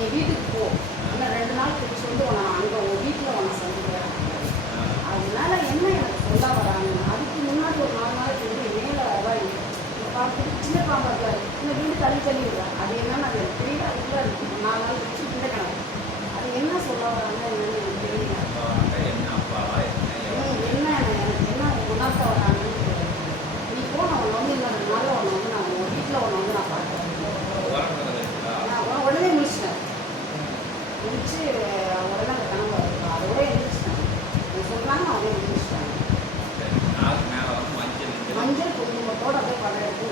நீ வீட்டுக்கு போ, இன்னும் 2 நாள் கழிச்சு வந்து உன்னை அங்கே உன் வீட்டில் உன்னை சந்திக்கிறேன். அதனால என்ன எனக்கு சொல்ல வராங்க, அதுக்கு முன்னாடி ஒரு 4 நாளைக்கு வந்து மேலே பார்த்துட்டு சின்ன பாம்பா இருக்காரு, இன்னும் வீடு தள்ளி விடுறேன். அது என்னன்னு அது எனக்கு தெரியல. அதுக்குள்ள 4 நாள் கழிச்சு இந்த கிணறு அது என்ன சொல்ல வராங்க என்னன்னு எனக்கு தெரியல. என்ன எனக்கு என்ன உணர்த்த வராங்கன்னு தெரியல. நீ போ, நான் உன்னை வந்து இன்னும் 2 நாளில் உன்னை வந்து நான் உன் வீட்டில் உன்னை வந்து நான் பார்க்குறேன். நான் உடனே முடிச்சிட்டேன். முடிச்சு உடனே அந்த கனவு வருது, அதோட எழுந்திரிச்சிட்டாங்க. நீ சொல்கிறாங்க அவனே எழுந்திரிச்சிட்டாங்க. மஞ்சள் குங்குமத்தோடு அப்படியே படம் எடுத்து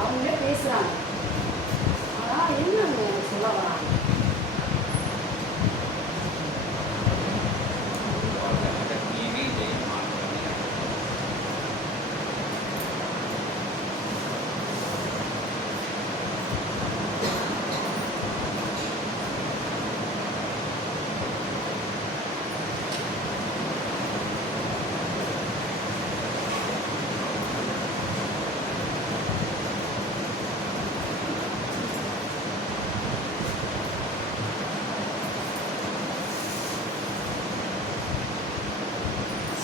அவங்களே பேசுகிறாங்க. ஆனால் என்ன எனக்கு சொல்ல வராங்க.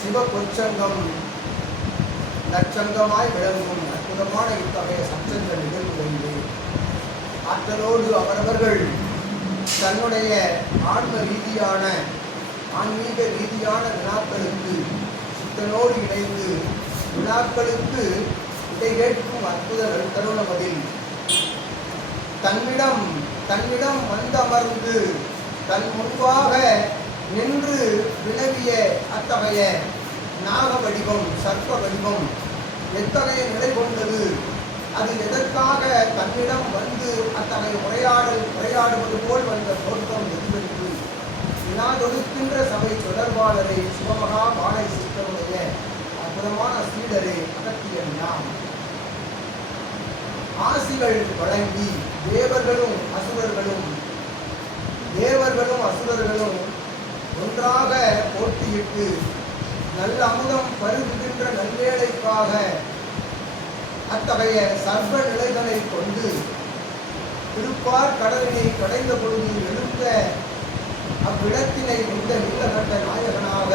சிவபொற்சங்கம் நற்சங்கமாய் விளங்கும் அற்புதமான இத்தகைய சச்சங்க நிகழ்வுகளிலே ஆற்றலோடு அவரவர்கள் தன்னுடைய ஆன்மீக ரீதியான வினாக்களுக்கு சித்தனோடு இணைந்து வினாக்களுக்கு இதை கேட்கும் அற்புத தருணமதில் தன்னிடம் வந்தமர்ந்து தன் முன்பாக நின்று வினவிய அத்தகைய நாக வடிவம், சர்ப்ப வடிவம் எத்தகைய நிலை கொண்டது, அது எதற்காக தன்னிடம் வந்து அத்தகைய உரையாடுவது போல் வந்த தோற்றம் எதுவென்று வினாதொடுக்கின்ற சபை தொடர்பாளரை சிவமகா பாலை சித்தருடைய அற்புதமான சீடரே அகத்தியன் யாம் ஆசிகள் வழங்கி தேவர்களும் அசுரர்களும் ஒன்றாக போட்டியிட்டு நல்ல அமுதம் பருகுகின்ற நல்வேளைக்காக அத்தகைய சர்வ நிலைகளை கொண்டு திருப்பார் கடலினை கடைந்த பொழுது எழுந்த அவ்விடத்தினை கொண்ட நீலகண்ட நாயகனாக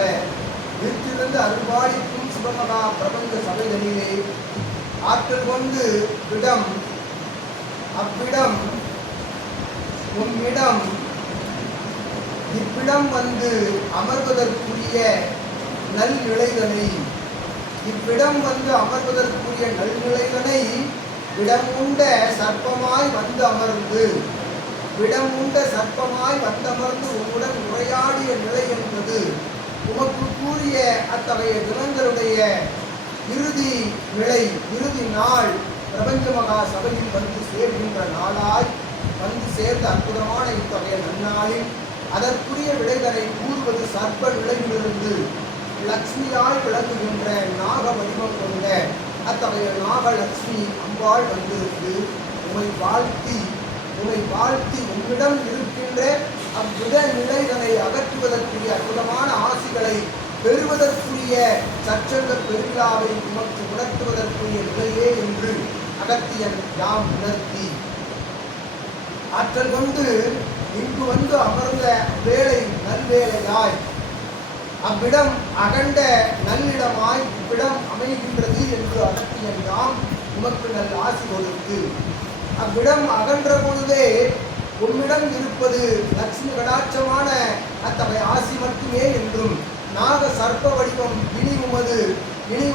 வீட்டிலிருந்து அருள்பாலிக்கும் சிவமகா பிரபஞ்ச சபைகளிலே ஆற்றல் கொண்டு இவ்விடம் வந்து அமர்வதற்குரிய நல்நிலைதனை விடம் உண்ட சர்ப்பமாய் வந்து அமர்ந்து உம்முடன் உரையாடிய நிலை என்பது உமக்கு கூறிய அத்தகைய தினங்களுடைய இறுதி நாள் பிரபஞ்ச மகா சபையில் வந்து சேர்கின்ற நாளாய் வந்து சேர்ந்த அற்புதமான இத்தகைய நன்னாளில் அதற்குரிய விடைதனை கூறுவது சர்ப்ப நிலையிலிருந்து லக்ஷ்மியாய் விளங்குகின்ற நாக வடிவம் கொண்ட அத்தகைய நாகலட்சுமி அம்பாள் வந்திருந்து உம்மை வாழ்த்தி உம்மிடம் இருக்கின்ற அவ்வித நிலைகளை அகற்றுவதற்குரிய அற்புதமான ஆசிகளை பெறுவதற்குரிய சச்சங்க பெருவிழாவை உமக்கு உணர்த்துவதற்குரிய நிலையே என்று அகத்தியன் யாம் உணர்த்தி ஆற்றல் கொண்டு இங்கு வந்து அமர்ந்த வேளை நல்வேளையாய் அவ்விடம் அகண்ட நல்லிடமாய் இவ்விடம் அமைகின்றது என்று அகத்தியன் யாம் உமக்கு நல் ஆசி கொடுத்து அவ்விடம் அகன்ற பொழுதே உம்மிடம் இருப்பது லட்சுமி கடாட்சமான அத்தகைய ஆசி மட்டுமே என்றும் நாக சர்ப்ப வடிவம் இனி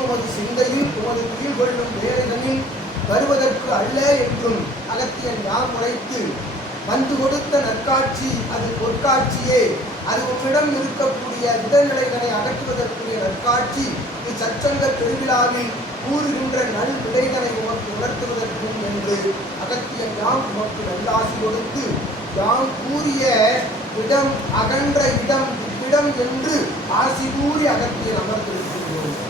உமது சிந்தையில் உமது உயிர் கொள்ளும் வேலைகளில் வருவதற்கு அல்ல என்றும் அகத்தியன் யாம் உரைத்து வந்து கொடுத்த நற்காட்சி அது பொற்காட்சியே, அது உம்மிடம் இருக்கக்கூடிய விதநிலைகளை அகற்றுவதற்குரிய நற்காட்சி இச்சச்சங்க திருவிழாவில் கூறுகின்ற நல் விடைகளை உமக்கு உணர்த்துவதற்கும் என்று அகத்தியன் யாம் உமக்கு நல்லாசி கொடுத்து யாம் கூறிய இடம் அகன்ற இடம் இவ்விடம் என்று ஆசி கூறி அகத்தியன் அமர்ந்திருக்கின்றோம்.